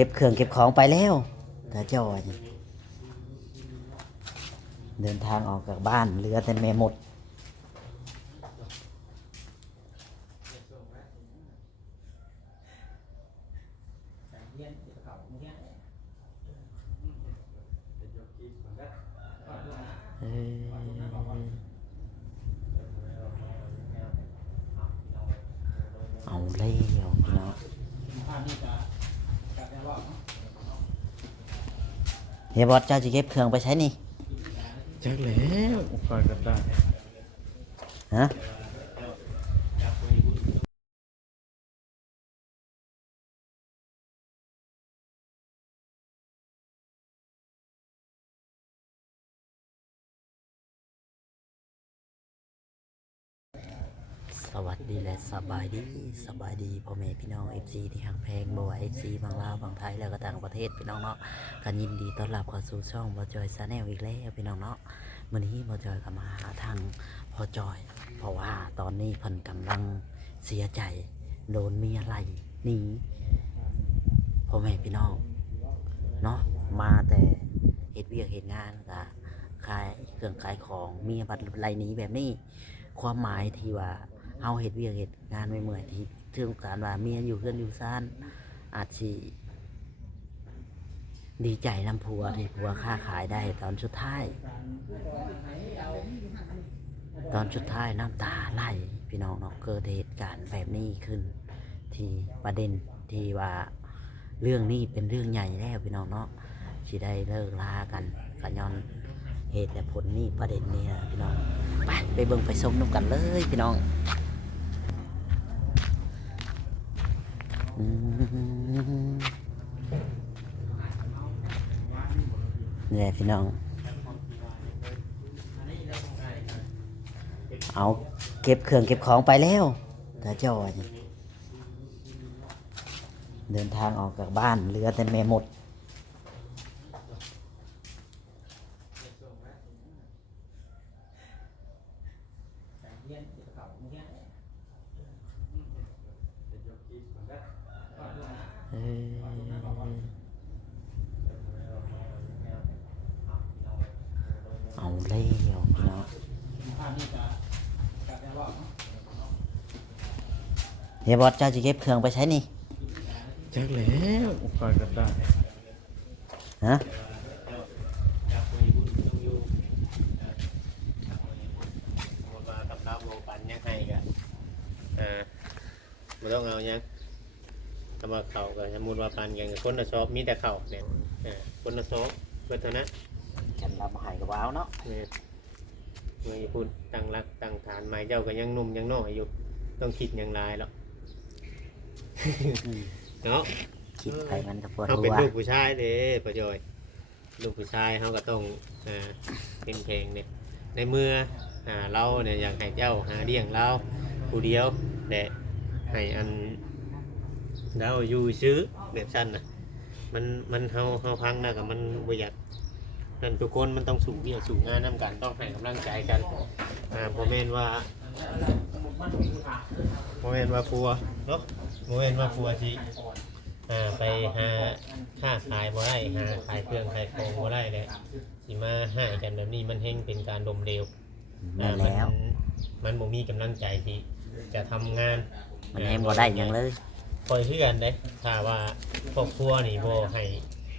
เก็บเครื่องเก็บของไปแล้วตาจอย เดินทางออกจากบ้านเรือแต่แม่หมด เอ้ยเอาเลยพี่น้อง เฮียบอสเจ้าจะเก็บเครื่องไปใช้นี่จักแล้วคอยกันได้ฮะ ดีและสบายดีสบายดีพ่อแม่พี่น้อง FC ที่หักแพงบ่ว่า FC บางลาวบางไทยแล้วก็ต่างประเทศพี่น้องเนาะกันยินดีต้อนรับเข้าสู่ช่องบอจอยซาแนลอีกแล้วพี่น้องเนาะวันนี้บอจอยก็มาหาทางพ่อจอย เพราะว่าตอนนี้เพิ่นกำลังเสียใจโดนมียไล่หนีพ่อแม่พี่น้องเนาะมาแต่เหตุเวียกเหตุงานก็ขายเครื่องขายของมีบัดไล่หนีแบบนี้ ความหมายที่ว่า เฮาเฮ็ดเวียกเฮ็ดงานไม่เมื่อยที่ถึงการว่าเมียอยู่เพื่อนอยู่ซ่านอาจสิดีใจนำผัวที่ผัวค้าขายได้ตอนสุดท้าย ตอนสุดท้ายน้ำตาไหลพี่น้องเนาะเกิดเหตุการณ์แบบนี้ขึ้น ที่ประเด็นที่ว่าเรื่องนี้เป็นเรื่องใหญ่แล้วพี่น้องเนาะที่ได้เลิกลากันกันย้อนเหตุและผลนี่ประเด็นนี้นะพี่น้องไปไปเบิ่งไปชมน้ำกันเลยพี่น้องอืม นี่แหละพี่น้อง เอาเก็บเครื่องเก็บของไปแล้วกระจอยเดินทางออกจากบ้านเรือแต่แม่หมด เอ้ยเอาเลยพี่น้องเฮียบอสเจ้าจะเก็บเครื่องไปใช้นี่จักแล้วคอยกันได้ฮะมากับข้าวโบปันยังให้กันอ่าไม่ต้องเอายังคำว่าเข่าก็สมมติว่าปันกันกับคนละชอบมีแต่เข่าเนี่ยอ่าคนละชอบเพื่อเท่านั้นฉันรับหายกับว้าวเนาะเนี่ยเมื่อพูดตั้งรักตั้งฐานใหม่เจ้าก็ยังหนุ่มยังน้อยอยู่ต้องคิดอย่างไรหรอกอืม เนาะคิดไปมันกับปวดเขาหัเป็นวลูกผู้ชายเด้ประจอยลูกผู้ชายเขาก็ต้องอ่าเป็นเพลงเนี่ยในเมื่ออ่าเราเนี่ยอยากให้เจ้าหาเลี้ยงเราผู้เดียวแต่ให้อันเราอยู่ซื้อแบบสั้นนะมันมันเฮาเฮาพังแล้วกับมันบ่อยากนั่นทุกคนมันต้องสู่เวียกสู่งานนํกันต้องให้กำลังใจกันอ่าบ่แม่นว่าบ่แม่นว่าผัวเนาะ บ่แม่นว่าผัวสิอ่าไปหาค้าขายบ่ได้หาขายเครื่องขายของบ่ได้เลยสิมาหายกันแบบนี้มันเฮงเป็นการดมเร็วแม่นแล้ว มันบ่มีกำลังใจที่จะทำงาน มันแหงบ่ได้หยังเลยคอยเพื่อนเด้ถ้าว่าครอบครัวนี่บ่ให้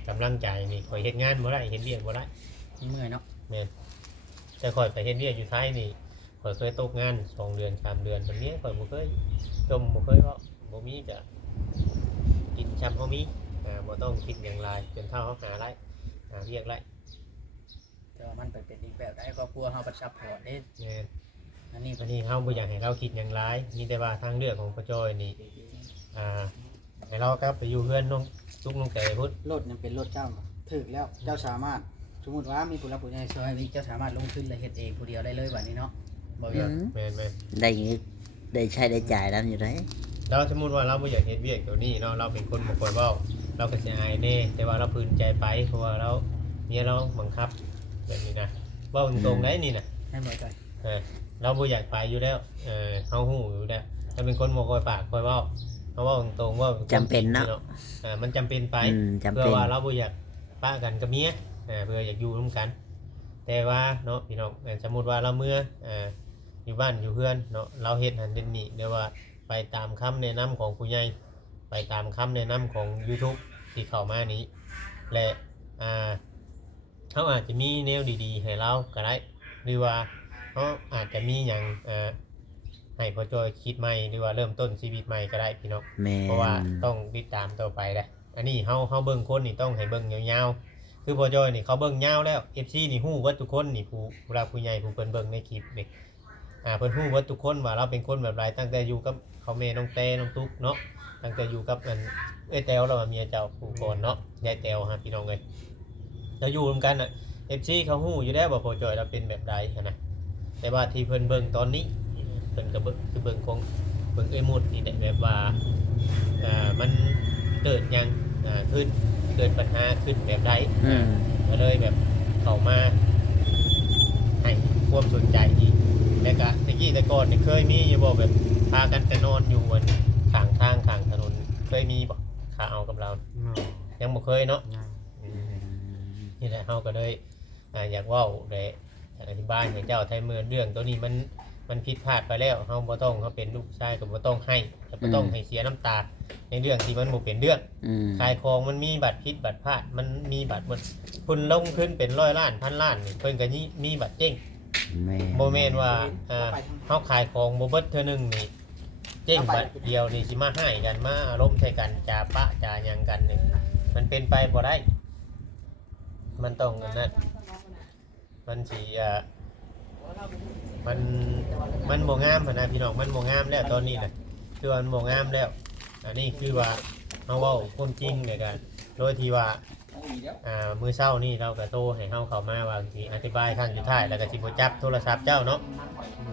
กำลังใจนี่คอยเฮ็ดงานบ่ได้เฮ็ดเวียกบ่ได้เมื่อยเนาะแม่นแต่คอยไปเฮ็ดเวียกอยู่ไทยนี่คอยเคยตกงานสองเดือนสามเดือนแบบนี้คอยบ่เคยจมบ่เคยเว่า บ่มีจะกินช้ำเฮามีอ่าบ่ต้องคิดอย่างไรจนเท่าเฮาหาไรหาเวียกไรแต่ว่ามันไปเป็นอีกแบบได้ครอบครัวเฮาประชับพอร์ตเด้แม่นอันนี้อันนี้เฮาบ่อยากให้เราคิดอย่างไรมีแต่ว่าทางเลือกของพ่อจอยนี่อ่าให้เรากลับไปอยู่เพื่อนน้องทุกน้องแต่พุทธรถยังเป็นรถเจ้าถึกแล้วเจ้าสามารถสมมติว่ามีผู้รับผู้ใหญ่ซอยนี้เจ้าสามารถลงทุนและเฮ็ดเองผู้เดียวได้เลยแบบนี้เนาะบ่อืเยอะมแม่นแม่นได้เงินได้ใช้ได้จ่ายแล้วอยู่ไหน เราสมมุติว่าเราบ่อยากเฮ็ดเวียกตัวนี้เนาะเราเป็นคนบ่ค่อยเว้าเราก็สิอายแน่แต่ว่าเราพื้นใจไปเพราะว่าเราเมียเราบังคับแบบนี้นะเว้าตรงๆได้นี่นะให้บ่ใจเออเราบ่อยากไปอยู่แล้วเออเฮาฮู้อยู่แล้วเราเป็นคนบ่ค่อยปากค่อยเว้าเฮเขาว่าตรงๆว่าจำเป็นเนาะอ่ามันจำเป็นไปอืมจำเพื่เป็อนว่าเราบ่อยากป้ากันกับเมียอ่าเพื่ออยากอยู่ร่วมกัน แต่ว่าเนาะพี่น้องเอ่อสมมุติว่าเราเมื่ออ่าอยู่บ้านอยู่เพื่อนเนาะเราเฮ็ดหันเด่นนี่เรียกว่า ไปตามคำแนะนำของผู้ใหญ่ไปตามคำแนะนำของ YouTube ที่เข้ามานี้ และอ่าเขาอาจจะมีแนวดีๆ ให้เราก็ได้หรือว่าเขาอาจจะมีอย่างอ่าให้พอจอยคิดใหม่หรือว่าเริ่มต้นชีวิตใหม่ก็ได้พี่น้องแม่เพราะว่านต้องติดตามต่อไปแหละอันนี้เฮาเฮาเบิ่งคนนี่ต้องให้เบิ่งยาวๆคือพอจอยนี่เขาเบิ่งยาวแล้ว FC นี่ฮู้ว่าทุกคนนี่ผู้เวลาผู้ใหญ่ผู้เพิ่นเบิ่งในคลิปนี่ อ่าเพิ่นฮู้ว่าทุกคนว่าเราเป็นคนแบบไรตั้งแต่อยู่กับเขาแม่น้องเต้น้องตุ๊กเนาะตั้งแต่อยู่กับอันเอ้ยแต้วเราเมียเจ้าผู้ก่อนเนาะยายแต้วฮะพี่น้องเอ้ยแล้วอยู่รวมกันน่ะ FC เขาฮู้อยู่แล้วว่าพอจอยเราเป็นแบบใดหั้นนะแต่ว่าที่เพิ่นเบิ่งตอนนี้เพิ่นก็เบิ่งคือเบิ่งของเบิ่งเอ้ยมุดนี่แหละแบบว่าอ่ามันเกิดหยังอ่าขึ้นเกิดปัญหาขึ้นแบบใดอืมก็เลยแบบเข้ามาให้ความสนใจอีก แล้วก็ตะกี้แต่ก่อนนี่เคยมีอยู่บ่แบบพากันไปนอนอยู่บนข้างทางข้างถนนเคยมีบ่ขาเอากับเรายังบ่เคยเนาะอืมนี่แหละเฮาก็เลยอ่าอยากเว้าได้อยากอธิบายให้เจ้าไทยเมืองเรื่องตัวนี้มันมันผิดพลาดไปแล้วเฮาบ่ต้องเขาเป็นลูกชายก็บ่ต้องให้แต่บ่ต้องให้เสียน้ำตา ในเรื่องที่มันบ่เป็นเรื่องอืมขายของมันมีบัตรพิษบัตรพลาด มันมีบัตรมันคุณลงขึ้นเป็นร้อยล้านพันล้านนี่เพิ่นก็นี่มีบัตรเจ๊ง แม่นโมเมนว่าอ่าเฮาขายของบ่เบิดเทื่อหนึงนี่เจ๊งบัตรเดียวนี่สิมาให้กันมาอารมณ์ใส่กันจาปะจาหยังกันนี่มันเป็นไปบ่ได้ มันต้องอันนั้นมันสิอ่ามันมันบ่งามหั้นนะพี่น้องมันบ่งามแล้วตอนนี้น่ะคือว่ามันบ่งามแล้ว อันนี้คือว่าเฮาเว้าความจริงเลยกันโดยที่ว่า อ่ามือเช้านี่เราก็โทรให้เฮาเข้ามาว่าสิอธิบายครั้งสุดท้ายแล้วก็สิบ่จับโทรศัพท์เจ้าเนาะ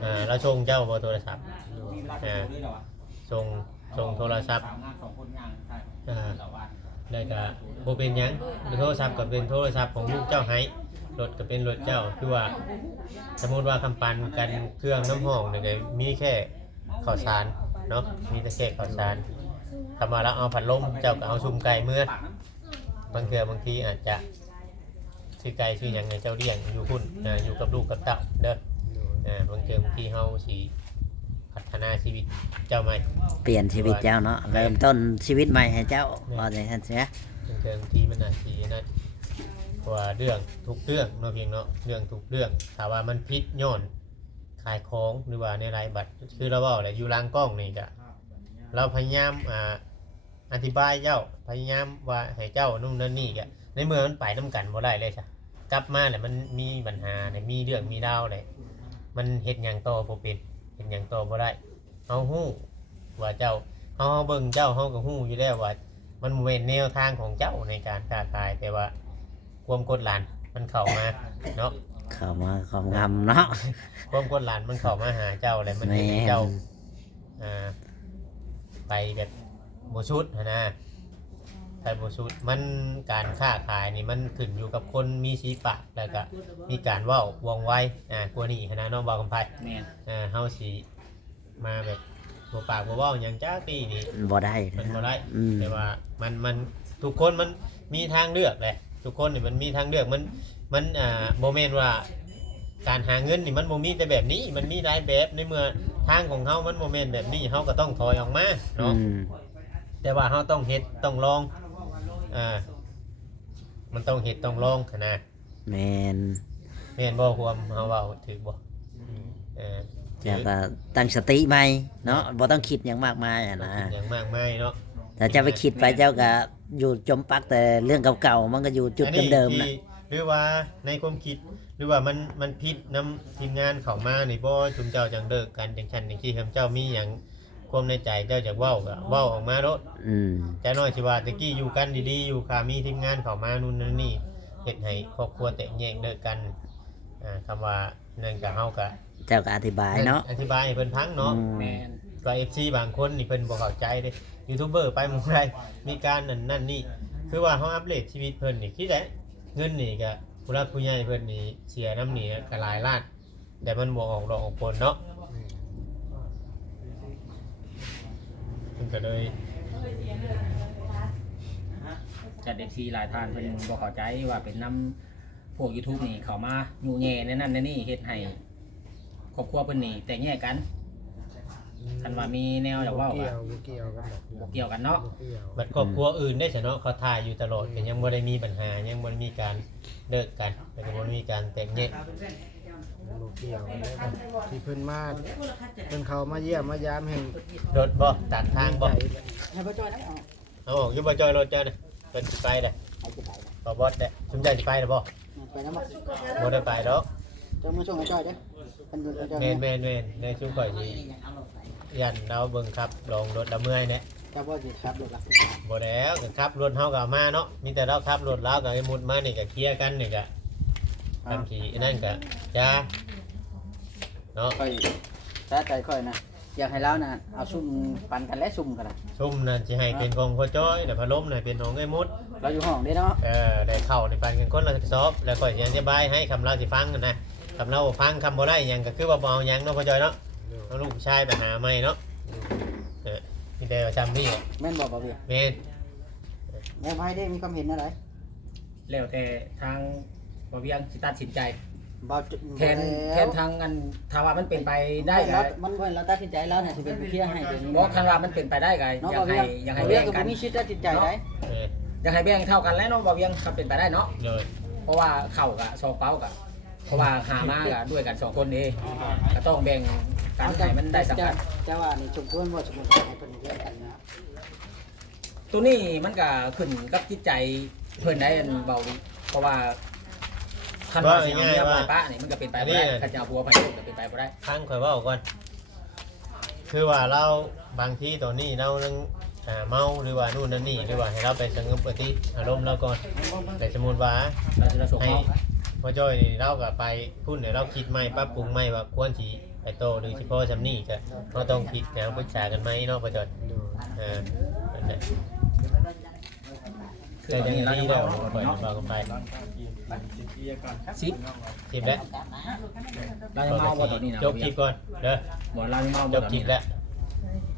อ่าเราส่งเจ้าบ่โทรศัพท์อ่าส่งส่งโทรศัพท์อ่าแล้วก็บ่เป็นหยังโทรศัพท์ก็เป็นโทรศัพท์ของลูกเจ้าให้รถก็เป็นรถเจ้าคือว่า สมมุติว่าคำปันกันเครื่องน้ำห้องนี่ก็มีแค่ข้าวสารเนาะมีแต่แค่ข้าวสารถ้ามาแล้วเอาผัดลมเจ้าก็เอาชุมไก่เมื่อ บางเทื่อบางทีอาจจะชื่อไกลชื่อหยังไงเจ้าเลี้ยงอยู่หุ่นอ่าอยู่กับลูกกับเต่าเด้ออ่าบางเทื่อบางทีเฮาสิพัฒนาชีวิตเจ้าใหม่เปลี่ยนชีวิตเจ้าเนาะเริ่มต้นชีวิตใหม่ให้เจ้าว่าอย่างนั้นเสียบางเทื่อบางทีมันอาจสินั่นเพราะว่าเรื่องทุกเรื่องเนาะเพียงเนาะเรื่องทุกเรื่องถ้าว่ามันพิษย้อนขายของหรือว่าในรายบัตรคือเราเว้าแหละอยู่หลังกล้องนี่ก็เราพยายามอ่า อธิบายเจ้าพยายามว่าให้เจ้านู่นนั่นนี่ก็ในเมื่อมันไปน้ากันบ่ได้เลยจ้ะกลับมาแล้วมันมีปัญหาเนี่ยมีเรื่องมีดาวเลยมันเฮ็ดหยังต่อบ่เป็นเฮ็ดหยังต่อบ่ได้เฮาฮู้ว่าเจ้าเฮาเบิ่งเจ้าเฮาก็ฮู้อยู่แล้วว่า มันบ่แม่นแนวทางของเจ้าในการค้าขายแต่ว่าความกดหลานมันเข้ามาเนาะเข้ามาความงำเนาะความกดหลานมันเข้ามาหาเจ้าแล้วมันเฮ็ดให้แม่นเจ้าอ่าไปแบบ บ่ชุดหั้นนะไปบ่ชุดมันการค้าขายนี่มันขึ้นอยู่กับคนมีสีปากแล้วก็มีการเว่าวองไวอ่ากลัวนี่คณะน้องบาวคำไพแม่นอ่าเฮาสิมาแบบบ่ปากบ่เว้าหยังจ้าตีนี่บ่ได้มันบ่ได้ อืมแต่ว่ามันมันทุกคนมันมีทางเลือกแหละทุกคนนี่มันมีทางเลือกมันมันอ่าบ่แม่นว่า การหาเงินนี่มันบ่มีแต่แบบนี้ มันมีหลายแบบในเมื่อทางของเฮามันบ่แม่นแบบนี้เฮาก็ต้องถอยออกมาอืเนาะม แต่ว่าเฮาต้องเฮ็ดต้องลองอ่ามันต้องเฮ็ดต้องลองขนาดแมนแม่นบ่ความเฮาเว้าถูกบ่เออแล้วก็ตั้งสติใหม่เนาะบ่ต้องคิดอย่างมากมายอะนะอย่างมากมายเนาะแต่เจะไปคิดไปเจ้าก็อยู่จมปักแต่เรื่องเก่าๆมันก็อยู่จุดเดิมๆอันะที่หรือว่าในความคิดหรือว่ามันมันพิษน้ำทีมงานเข้ามานี่บ่จุมเจ้าจังเลิกกันจังชันจังที่เจ้ามีหยัง ความในใจเจ้าอยากเว้าก็เว้าออกมาโลดอืมใจน้อยสิว่าตะกี้อยู่กันดีๆอยู่ค่ะมีทีมงานเข้ามานู่นนั่นนี่เฮ็ดให้ครอบครัวแตกแยกเลิกกันอ่าคำว่านั่นก็เฮาก็เจ้าก็อธิบายเนาะอธิบายให้เพิ่นฟังเนาะ อืม แม่นก็เอฟซีบางคนนี่เพิ่นบ่เข้าใจเด้ยูทูบเบอร์ไปหมู่ใดมีการนั่นนั่นนี่ คือว่าเฮาอัปเดตชีวิตเพิ่นนี่คิดแหละเงินนี่ก็ผู้รักผู้ใหญ่เพิ่นนี่เสียน้ำนี่ก็หลายล้านแต่มันบ่ออกดอกออกผลเนาะ มันก็เลยจัดเอฟซีหลายท่านเพิ่นบอกขอใจว่าเป็นน้ำพวก YouTube นี่เขามาอยู่แง่ในนั้นในนี่เฮ็ดให้ครอบครัวเพิ่นนี่แต่แง่กันคันว่ามีแนวอยาว่าก็บวบ่เกี่ยวกันเนาะบบดครอบครัวอื่นได้ซะเนาะเขาถ่ายอยู่ตลอดก็ยังบ่ได้มีปัญหายังบ่ได้มีการเลิกกันแล้วก็บ่ได้มีการแต่งแง่ บ่เกี่ยวกันได้บ่ที่เพิ่นมาเพิ่นเข้ามาเยี่ยมมายามแห่งรถบ่ตัดทางบ่ใจให้พ่อจ้อยได้เอาเอาออกอยู่บ่จอยรถจ้าน่ะเพิ่นสิไปเด้อไปสิไปบ่บอสเด้อสมใจสิไปเด้อบ่ไปนำบ่บ่ได้ไปดอกเจ้ามาส่งให้จ้อยเด้อเพิ่นเพิ่นเจ้าแม่นแม่นแม่นในชุมข่อยสิยันเราเบิ่งครับลองรถละเมื่อยเนี่ยเจ้าบ่สิครับรถละบ่แล้วก็ขับรถเฮาก็เอามาเนาะมีแต่เราขับรถเราก็ไอ้มุดมานี่ก็เคลียร์กันนี่ก็ ทำขี่นั่นก็จ้าเนาะค่อยถ้าใจค่อยนะอยากให้เราน่ะเอาซุ่มปันกันและซุ่มกันน่ะซุ่มนั่นสิให้เป็นของพ่อจ้อยแต่พัดลมน่ะเป็นของไอ้มุด เราอยู่ห้องเด้เนาะเออได้เข้าในปันกันคนละสอบแล้วก็สิอธิบายให้คำเราสิฟังกันนะคำเราบ่ฟังคำบ่ได้หยังก็คือว่าบ่เอาหยังเนาะพ่อจ้อยเนาะเอาลูกผู้ชายไปหาใหม่เนาะเออมีแต่ว่าจำนี่แหละแม่นบ่บ่เวียแม่นแม่ไพ่ได้มีความเห็นอะไรแล้วแต่ทาง บ่เวียงสิตัดสินใจ บ่แทนแทนทางอันถ้าว่ามันเป็นไปได้ได้ก็มันเพิ่นเราตัดสินใจแล้วเนี่ยสิเป็นผู้เคลียร์ให้เดี๋ยวนี้บ่คันว่ามันเป็นไปได้ก็เนาะอยาบ่กเวีให้ยงอยากให้เวีแบ่ยงงก็กับ่น มีสิทธิ์ตัดสินใจได้ เอออยากให้แบ่งเท่ากันแล้วเนาะบ่เวียงก็เป็นไปได้เนาะ เลยเพราะว่าเข้ากับซองเป้ากับเพราะว่าหามากับด้วยกันสองคนเองก็ต้องแบ่งกันให้มันได้สัมพันธ์แต่ว่านี่สมควรบ่สมควรให้เพิ่นเรียนกันนะตัวนี้มันก็ขึ้นกับจิตใจเพื่อนได้อันเบาเพราะว่า คันว่าสิเอาเมียไปป้านี่มันก็เป็นไปบ่ได้คันจะเอาผัวไปก็เป็นไปบ่ได้พังข่อยเว่าก่อนคือว่าเราบางทีตอนนี้เรานังอ่าเมาหรือว่านู่นนั่นนี่หรือว่าให้เราไปสงบสติอารมณ์เราก่อนแต่สมมุติว่า เราจะส่งให้เขาพ่อจ้อยนี่เราก็ไปพูดเนี่ยเราคิดใหม่ปรับปรุงใหม่ว่าควรสิไปโตหรือสิพ่อซำนี่ก็เราต้องคิดแนวปรึกษากันไหมเนาะพ่อจ้อยเออนั่นแหละคือ แต่ตอนยังนี้เราดีจะแล้วเบาปล่อยเนาะเบากันไปสิบสิบแล้วเราจะเมาบ่ตอนนี้นะจบคลิปก่อนเด้อบ่เราจะเมาจบ่บตอนคลินี้ปแล้ว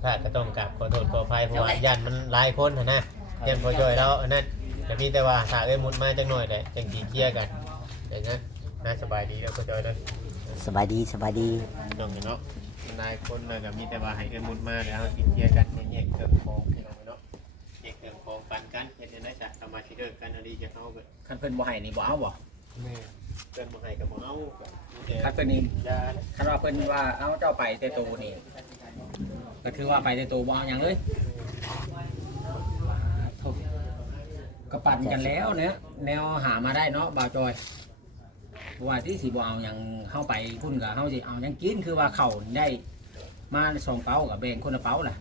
ถ้าก็ต้องกราบขอโทษขออภัยเพราะว่ายันมันหลายคนนะนะยันพอจอยแล้วอันนั้นแต่มีแต่ว่าถ้าเอ้ยมุดมาจังหน่อยแต่จังสีเคลียร์กันอย่างนั้นน่าสบายดีแล้วพอจอยเลยสบายดีสบายดี น้องเนาะนายคนน่ะก็มีแต่ว่าให้เอ้ยมุดมาแล้วสิเคลียร์กันแยกเครื่อง เพิ่นบ่ให้นี่บ่เอาบ่แม่เกินบ่ให้ก็บ่เอาก็มีแต่คันเพิ่นนี่ยาคันว่าเพิ่นว่าเอาเจ้าไปแต่โตนี่ก็ถือว่าไปแต่โตบ่เอาหยังเลยโถ่ก็ปั่นกันแล้วเนี่ยแนวหามาได้เนาะบ่าวจอยบ่ว่าที่สิบ่เอาหยังเฮาไปพุ่นก็เฮาสิเอาหยังกินคือว่าเข้าวได้มาสองเป้ากับแบ่งคนละเป้าล่ะ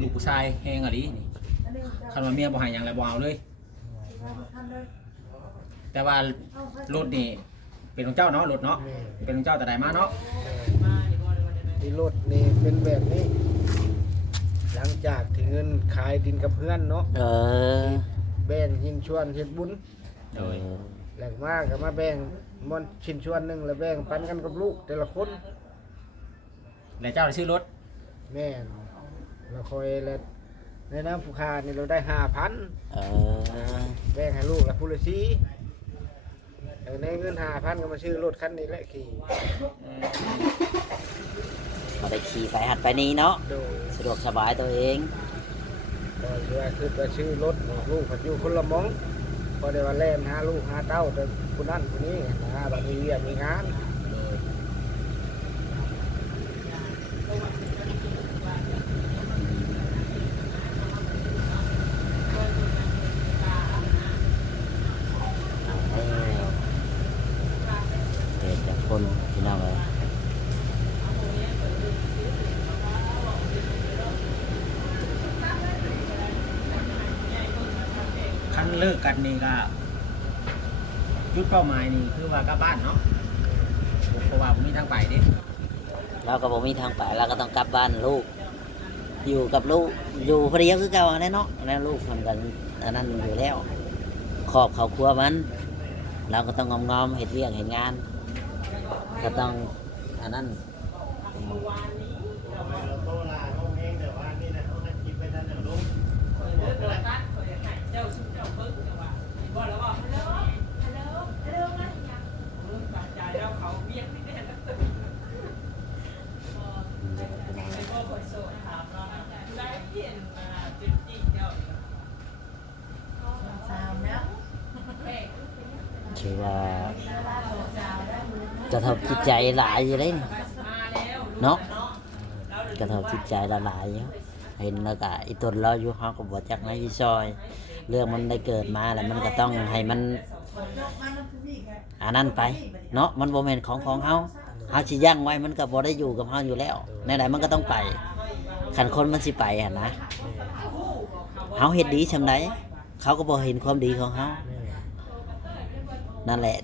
ลูกผู้ชายแฮงอะลีนี่ คันว่าเมียบ่ให้หยังแล้วบ่เอาเลย แต่ว่ารถนี่เป็นของเจ้าเนาะรถเนาะแม่เป็นของเจ้าแต่ใดมาเนาะที่รถนี่เป็นแบบนี้ หลังจากที่เงินขายดินกับเพื่อนเนาะเออแบ่งหินชวนเฮ็ดบุญโดยแหลกมากก็มาแบ่งมอนชิ้นชวนหนึงแล้วแบ่งปันกันกับลูกแต่ละคนแล้วเจ้าได้ซื้อรถแม่นแล้วคอยแล้ว ในน้ำผู้ค้านี่เราได้5,000เออแบ่งให้ลูกละผู้ละสีแล้วในเงิน5,000ก็มาซื้อรถคันนี้แหละขี่มาได้ขี่ไปหัดไปนี้เนาะโดยสะดวกสบายตัวเองก็เรือคือไปซื้อรถลูกผัดอยู่คนละหมองพอได้ว่าแล่นหาลูกหาเต้าแต่ผู้นั้นผู้นี้นะบางทีเวียกมีงาน เอาแล้วเหตุจากคนพี่น้องเลย ครั้ง เลิกกันนี่ก็จุดเป้าหมายนี่คือว่ากลับบ้านเนาะเพราะว่าผมมีทางไปเด้เราก็บอกมีทางไปเราก็ต้องกลับบ้านลูก อยู่กับลูกอยู่พอดีคือเก่าแน่เนาะแล้วลูกทำกันอันนั้นอยู่แล้วขอบเขาครัวมัน เราก็ต้องงอมๆเห็ดเวียกเห็ดงาน ก็ต้องอันนั้น ว่แล้วว่ฮัลโหลฮัลโหลฮัลโหลมาถึอ่มตัดใจแล้วเขาเบี้ยไม่ได้แล้วตื่นพอไปก็คอยโสดถามเราได้เห็นมาจุดจิกเจ้าสามแล้วเป๊กถือว่าจะทำจิตใจหลายอยู่เลยเนาะกระทำจิตใจละลายอยู่เห็นแล้วก็อีตนเราอยู่ห้องกับบัวจักไม่ซอย เรื่องมันได้เกิดมาแล้วมันก็ต้องให้มันอันนั้นไป เนาะมันบ่แม่นของของเฮาเฮาสิย่างไว้มันก็บ่ได้อยู่กับเฮาอยู่แล้วในใดมันก็ต้องไปคันคนมันสิไปหั่นนะเฮาเฮ็ดดีชำใดเขาก็บ่เห็นความดีของเฮานั่นแหละ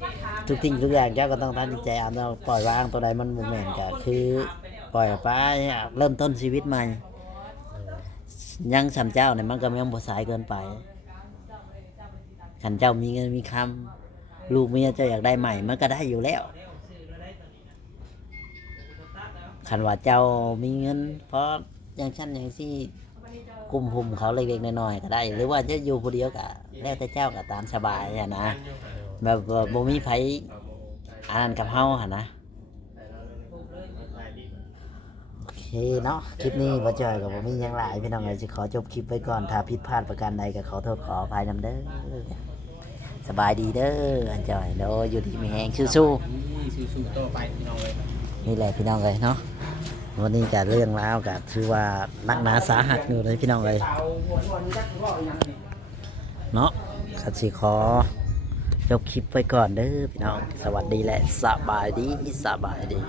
ทุกสิ่งทุกอย่างเจ้าก็ต้องตัดสินใจเอาเราปล่อยวางตัวใดมันบ่แม่นก็คือปล่อยไปเริ่มต้นชีวิตใหม่ยังสันเจ้าเนี่ยมันก็ยังบ่สายเกินไป ขันเจ้ามีเงินมีคำลูกเมียเจ้าอยากได้ใหม่มันก็ได้อยู่แล้วขันว่าเจ้ามีเงิน เพราะอย่างชั้นอย่างที่กลุ่มหุมเขาเล็กๆน้อยๆก็ได้ หรือว่าจะอยู่ผู้เดียวก็แล้วแต่เจ้าก็ตามสบายอะนะแบบบ่มีไผอันนั้นกับเฮาหั่นะโอเคเนาะคลิปนี้บ่จอยกับผมมียังหลายพี่น้องเลยจะขอจบคลิปไว้ก่อนถ้าผิดพลาดประการใดก็ขอโทษขออภัยนำเด้อ สบายดีเด้ออันจอยโดยอยู่ดีมีแหงสู้นี่สู้ๆต่อไปพี่น้องเลยๆนี่แหละพี่น้องเลยเนาะวันนี้กับเรื่องราวกับถือว่านักหนาสาหัสอยู่เลยพี่น้องเลยเตาวนๆจักรอบอย่างนี้เนาะขัดสิขอจบคลิปไว้ก่อนเด้อพี่น้อง สวัสดีและสบายดีสบายดี